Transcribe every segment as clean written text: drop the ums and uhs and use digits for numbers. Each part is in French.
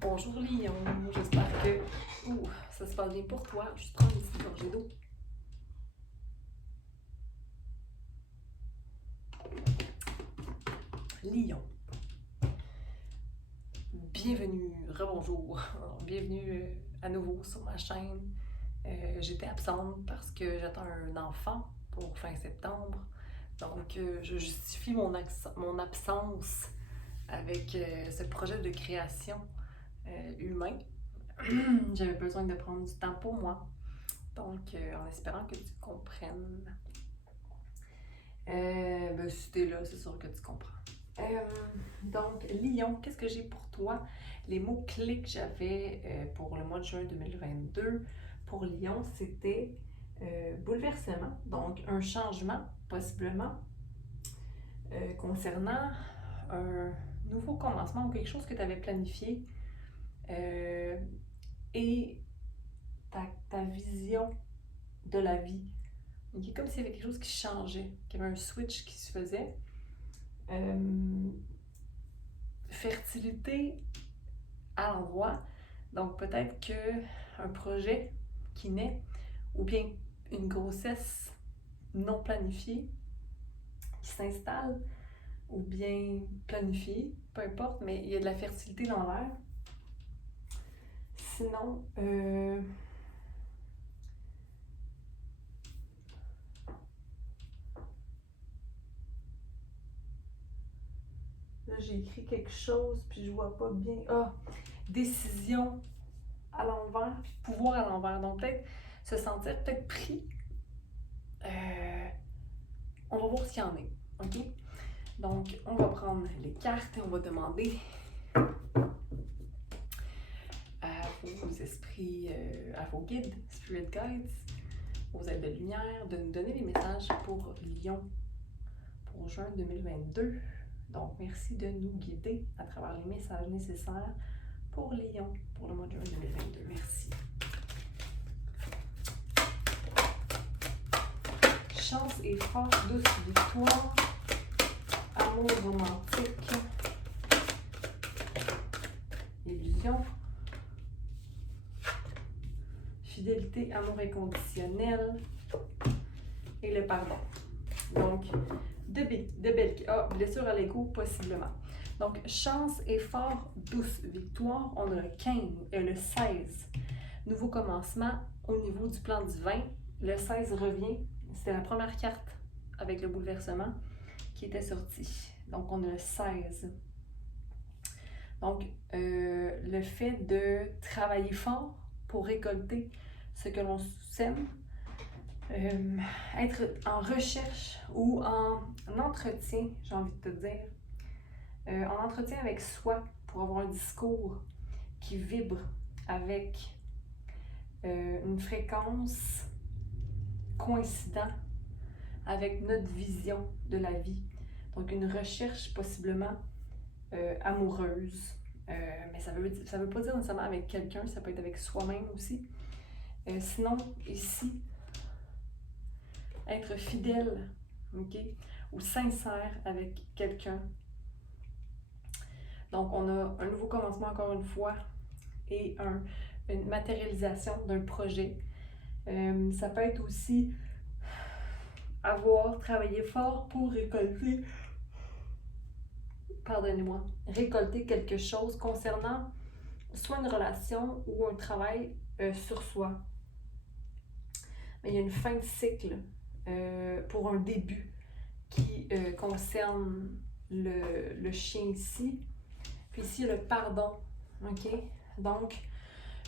Bonjour Lyon, j'espère que ça se passe bien pour toi. Je prends une petite gorgée d'eau. Lyon, bienvenue, rebonjour, bienvenue à nouveau sur ma chaîne. J'étais absente parce que j'attends un enfant pour fin septembre. Donc, je justifie mon absence avec ce projet de création humain. J'avais besoin de prendre du temps pour moi. Donc, en espérant que tu comprennes. Si t'es là, c'est sûr que tu comprends. Donc, Lyon, qu'est-ce que j'ai pour toi? Les mots-clés que j'avais pour le mois de juin 2022 pour Lyon, c'était bouleversement, donc un changement, possiblement, concernant un nouveau commencement ou quelque chose que tu avais planifié et ta vision de la vie. Okay? Comme s'il y avait quelque chose qui changeait, qu'il y avait un switch qui se faisait. Fertilité à l'endroit, donc peut-être qu'un projet qui naît ou bien une grossesse non planifiée qui s'installe ou bien planifiée, peu importe, mais il y a de la fertilité dans l'air. Sinon, là, j'ai écrit quelque chose, puis je vois pas bien. Décision à l'envers, puis pouvoir à l'envers. Donc, peut-être se sentir peut-être pris. On va voir ce qu'il y en est. OK? Donc, on va prendre les cartes et on va demander à vos esprits, à vos guides, Spirit Guides, aux aides de lumière, de nous donner les messages pour Lyon pour juin 2022. Donc, merci de nous guider à travers les messages nécessaires pour Lyon pour le mois de juin 2022. Merci. Chance et force, douce victoire, amour romantique, illusion, fidélité, amour inconditionnel et le pardon. Donc, de belles blessure à l'ego, possiblement. Donc, chance, effort, douce victoire, on a le 15 et le 16. Nouveau commencement au niveau du plan divin. Le 16 revient. C'était la première carte avec le bouleversement qui était sortie. Donc, on a le 16. Donc, le fait de travailler fort pour récolter ce que l'on sème, être en recherche ou en entretien, j'ai envie de te dire, en entretien avec soi pour avoir un discours qui vibre avec une fréquence coïncidente avec notre vision de la vie. Donc une recherche possiblement amoureuse, mais ça veut pas dire nécessairement avec quelqu'un, ça peut être avec soi-même aussi. Sinon, ici, être fidèle, ok, ou sincère avec quelqu'un. Donc, on a un nouveau commencement encore une fois et une matérialisation d'un projet. Ça peut être aussi avoir travaillé fort pour récolter, récolter quelque chose concernant soit une relation ou un travail sur soi. Mais il y a une fin de cycle pour un début qui concerne le chien ici. Puis ici, il y a le pardon. OK? Donc,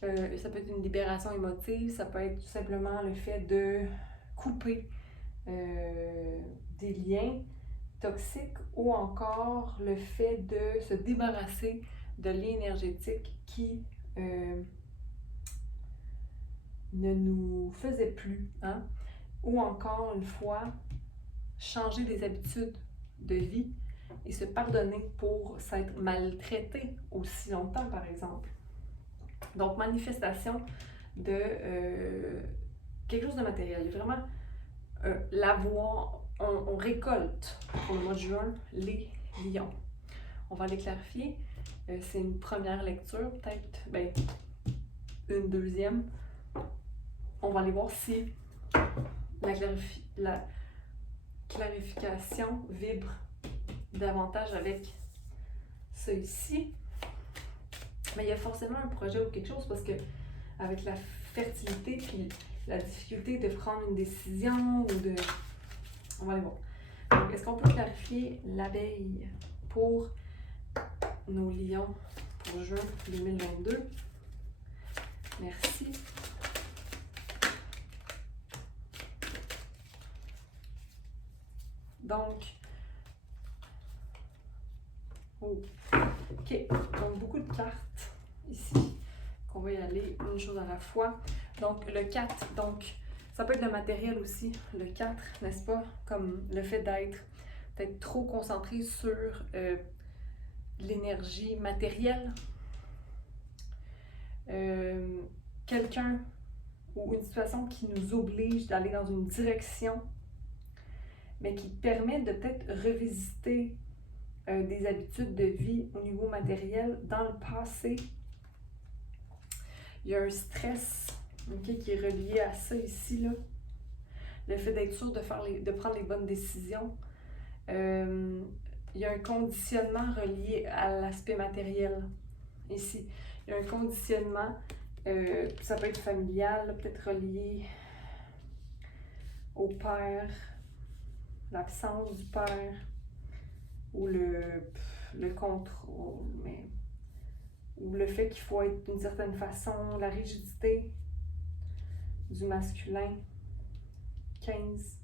ça peut être une libération émotive, ça peut être tout simplement le fait de couper des liens toxiques ou encore le fait de se débarrasser de liens énergétiques qui ne nous faisaient plus. Hein? Ou encore une fois, changer des habitudes de vie et se pardonner pour s'être maltraité aussi longtemps, par exemple. Donc, manifestation de quelque chose de matériel. Vraiment, on récolte pour le mois de juin les lions. On va les clarifier. c'est une première lecture, peut-être une deuxième. On va aller voir si la clarification vibre davantage avec ça ici. Mais il y a forcément un projet ou quelque chose parce que avec la fertilité puis la difficulté de prendre une décision ou de... On va aller voir. Donc, est-ce qu'on peut clarifier l'abeille pour nos lions pour juin 2022? Merci. Donc, ok, donc beaucoup de cartes ici, qu'on va y aller une chose à la fois. Donc, le 4, donc, ça peut être le matériel aussi, le 4, n'est-ce pas? Comme le fait d'être peut-être trop concentré sur l'énergie matérielle. Quelqu'un ou une situation qui nous oblige d'aller dans une direction, mais qui permet de peut-être revisiter des habitudes de vie au niveau matériel dans le passé. Il y a un stress qui est relié à ça ici, là. Le fait d'être sûr de prendre les bonnes décisions. Il y a un conditionnement relié à l'aspect matériel ici. Il y a un conditionnement, ça peut être familial, peut-être relié au père, l'absence du père, ou le contrôle, ou le fait qu'il faut être d'une certaine façon, la rigidité du masculin. 15.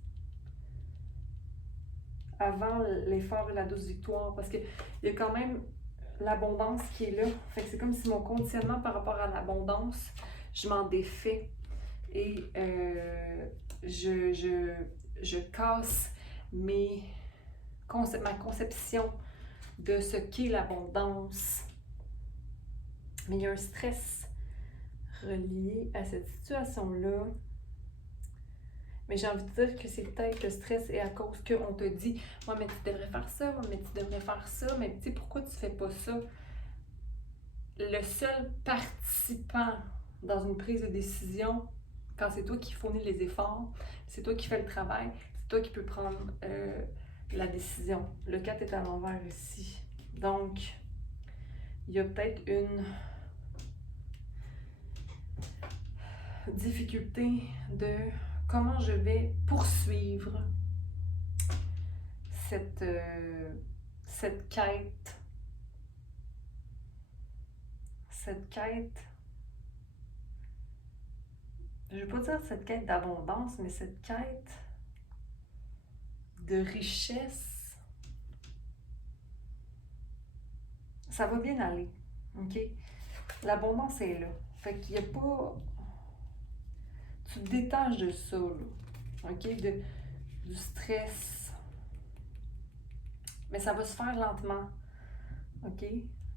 Avant l'effort et la douce victoire, parce qu'il y a quand même l'abondance qui est là. Fait que c'est comme si mon conditionnement par rapport à l'abondance, je m'en défais et je casse ma conception de ce qu'est l'abondance. Mais il y a un stress relié à cette situation-là. Mais j'ai envie de dire que c'est peut-être le stress est à cause qu'on te dit « Ouais, mais tu devrais faire ça, ouais, mais tu devrais faire ça, mais tu sais, pourquoi tu fais pas ça? » Le seul participant dans une prise de décision, quand c'est toi qui fournis les efforts, c'est toi qui fais le travail, c'est toi qui peux prendre la décision. Le 4 est à l'envers ici. Donc, il y a peut-être une difficulté de comment je vais poursuivre cette quête. Cette quête, je ne vais pas dire cette quête d'abondance, mais cette quête de richesse. Ça va bien aller, ok? L'abondance est là. Fait qu'il n'y a pas... Tu te détaches de ça, là, ok? Du stress. Mais ça va se faire lentement, ok?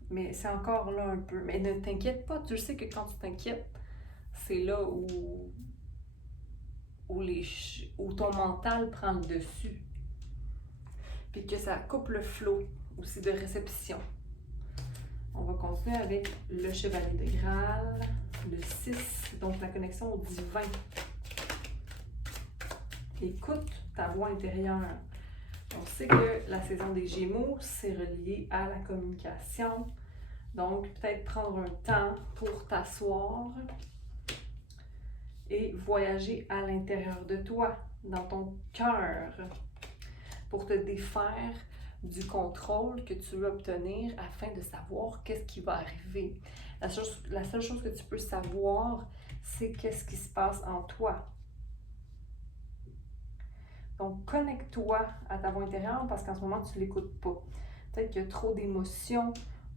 Mais c'est encore là un peu. Mais ne t'inquiète pas, tu sais que quand tu t'inquiètes, c'est là où ton mental prend le dessus. Puis que ça coupe le flot aussi de réception. On va continuer avec le chevalier de Graal, le 6, donc la connexion au divin. Écoute ta voix intérieure. On sait que la saison des Gémeaux, c'est relié à la communication. Donc, peut-être prendre un temps pour t'asseoir et voyager à l'intérieur de toi, dans ton cœur, pour te défaire du contrôle que tu veux obtenir afin de savoir qu'est-ce qui va arriver. La seule chose que tu peux savoir, c'est qu'est-ce qui se passe en toi. Donc, connecte-toi à ta voix intérieure parce qu'en ce moment, tu ne l'écoutes pas. Peut-être qu'il y a trop d'émotions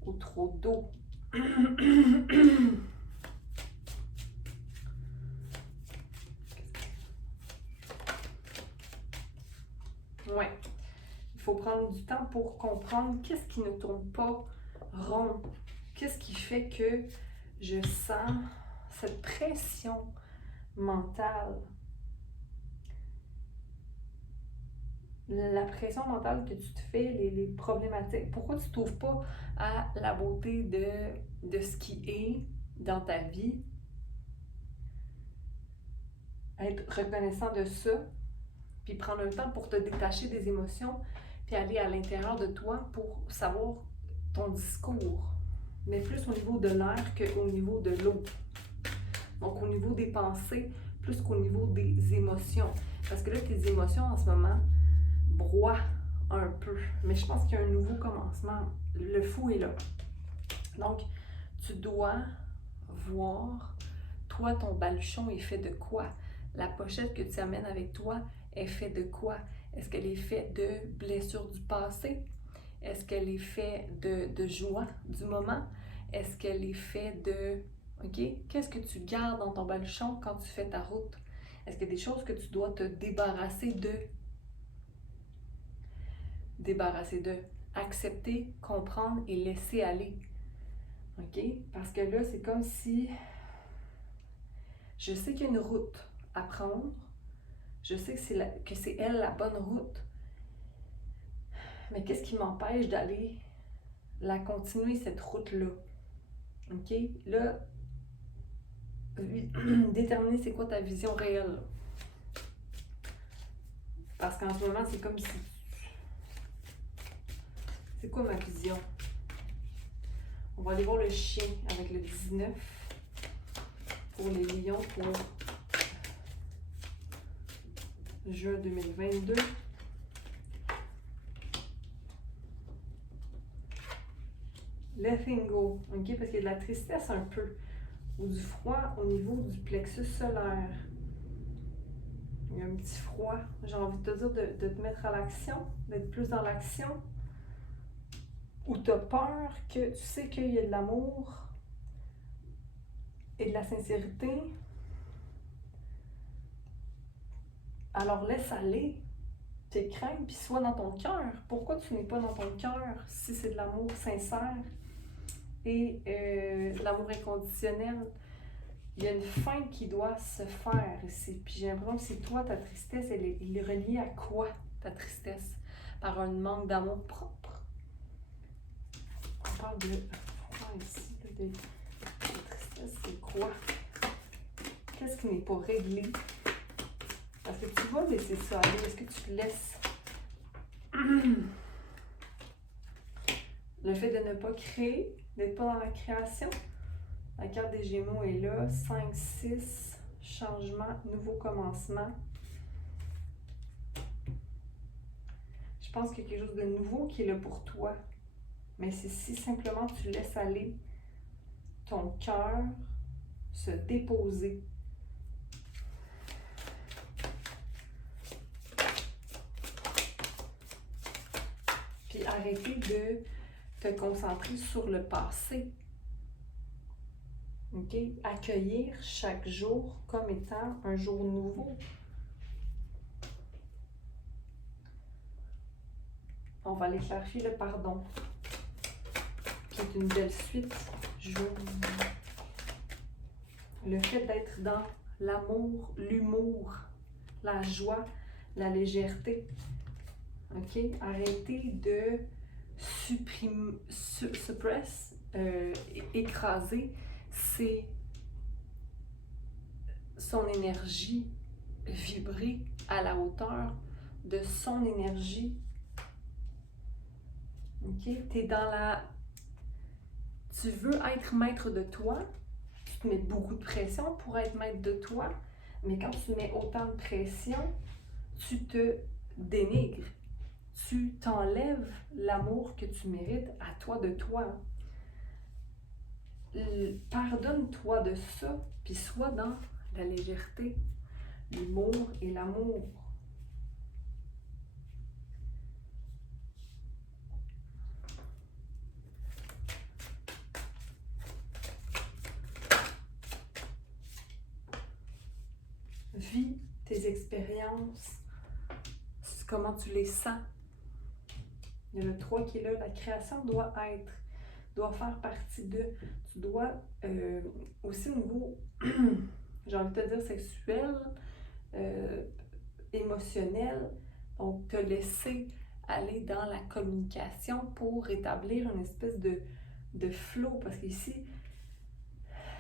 ou trop d'eau. Ouais. Il faut prendre du temps pour comprendre qu'est-ce qui ne tourne pas rond. Qu'est-ce qui fait que je sens cette pression mentale. la pression mentale que tu te fais, les problématiques, pourquoi tu ne t'ouvres pas à la beauté de ce qui est dans ta vie, être reconnaissant de ça, puis prendre un temps pour te détacher des émotions, puis aller à l'intérieur de toi pour savoir ton discours, mais plus au niveau de l'air qu'au niveau de l'eau. Donc au niveau des pensées, plus qu'au niveau des émotions. Parce que là, tes émotions en ce moment broient un peu. Mais je pense qu'il y a un nouveau commencement. Le fou est là. Donc, tu dois voir, toi, ton baluchon est fait de quoi? La pochette que tu amènes avec toi est faite de quoi? Est-ce qu'elle est faite de blessures du passé? Est-ce qu'elle est faite de joie du moment? Est-ce qu'elle est faite de... OK? Qu'est-ce que tu gardes dans ton baluchon quand tu fais ta route? Est-ce qu'il y a des choses que tu dois te débarrasser de? Débarrasser de. Accepter, comprendre et laisser aller. OK? Parce que là, c'est comme si... Je sais qu'il y a une route à prendre. Je sais que c'est elle la bonne route. Mais qu'est-ce qui m'empêche d'aller la continuer, cette route-là? OK? Là, déterminer c'est quoi ta vision réelle. Parce qu'en ce moment, c'est comme si... C'est quoi ma vision? On va aller voir le chien avec le 19 pour les lions pour juin 2022. Letting go, ok? Parce qu'il y a de la tristesse un peu, ou du froid au niveau du plexus solaire. Il y a un petit froid. J'ai envie de te dire de te mettre à l'action, d'être plus dans l'action. Ou tu as peur que tu sais qu'il y a de l'amour et de la sincérité. Alors laisse aller tes craintes, puis sois dans ton cœur. Pourquoi tu n'es pas dans ton cœur si c'est de l'amour sincère et de l'amour inconditionnel? Il y a une fin qui doit se faire ici. Puis j'ai l'impression que c'est toi, ta tristesse, elle est reliée à quoi, ta tristesse? Par un manque d'amour propre. On parle de froid ici, de tristesse, c'est quoi? Qu'est-ce qui n'est pas réglé? Parce que tu vas laisser ça aller. Est-ce que tu laisses le fait de ne pas créer, d'être pas dans la création? La carte des Gémeaux est là. 5, 6, changement, nouveau commencement. Je pense qu'il y a quelque chose de nouveau qui est là pour toi. Mais c'est si simplement tu laisses aller ton cœur se déposer. Puis arrêter de te concentrer sur le passé. OK? Accueillir chaque jour comme étant un jour nouveau. On va aller clarifier le pardon, qui est une belle suite. Le fait d'être dans l'amour, l'humour, la joie, la légèreté. OK? Arrêtez de suppress, écraser son énergie, vibrer à la hauteur de son énergie. OK? T'es dans la... Tu veux être maître de toi, tu te mets beaucoup de pression pour être maître de toi, mais quand tu mets autant de pression, tu te dénigres. Tu t'enlèves l'amour que tu mérites à toi de toi. Pardonne-toi de ça, puis sois dans la légèreté, l'humour et l'amour. Vis tes expériences, comment tu les sens. Il y a le 3 qui est là, la création doit faire partie de... Tu dois aussi au niveau, j'ai envie de te dire, sexuel, émotionnel. Donc, te laisser aller dans la communication pour établir une espèce de flow. Parce qu'ici,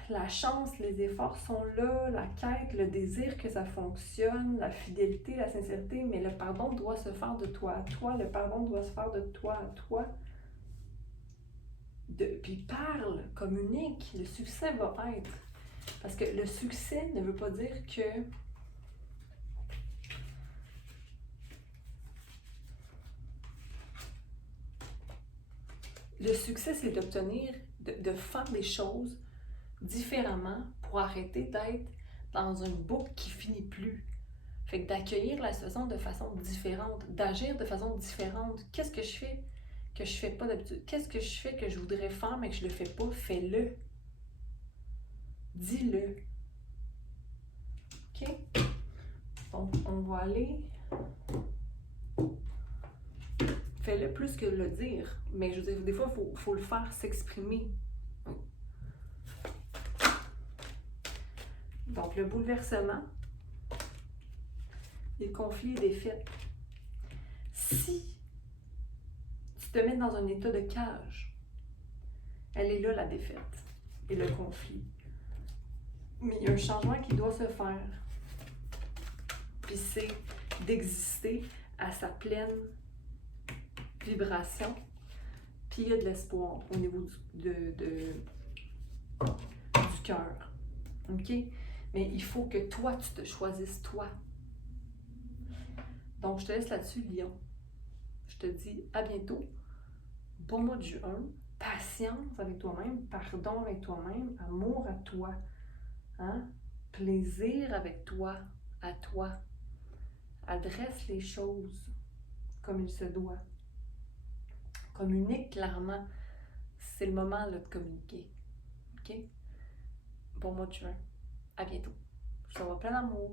la chance, les efforts sont là, la quête, le désir que ça fonctionne, la fidélité, la sincérité, mais le pardon doit se faire de toi à toi, le pardon doit se faire de toi à toi. Puis parle, communique, le succès va être. Parce que le succès ne veut pas dire que le succès, c'est d'obtenir, de faire des choses différemment pour arrêter d'être dans une boucle qui finit plus. Fait que d'accueillir la situation de façon différente, d'agir de façon différente. Qu'est-ce que je fais que je fais pas d'habitude? Qu'est-ce que je fais que je voudrais faire mais que je le fais pas? Fais-le. Dis-le. OK? Donc, on va aller... Fais-le plus que le dire. Mais je veux dire, des fois, il faut le faire s'exprimer. Donc, le bouleversement, les conflits et défaites. Si tu te mets dans un état de cage, elle est là, la défaite et le conflit. Mais il y a un changement qui doit se faire. Puis c'est d'exister à sa pleine vibration. Puis il y a de l'espoir au niveau du cœur. OK? Mais il faut que toi, tu te choisisses toi. Donc, je te laisse là-dessus, Lion. Je te dis à bientôt. Bon mois de juin. Patience avec toi-même. Pardon avec toi-même. Amour à toi. Hein? Plaisir avec toi. À toi. Adresse les choses comme il se doit. Communique clairement. C'est le moment là, de communiquer. OK? Bon mois de juin. À bientôt. Je t'envoie plein d'amour.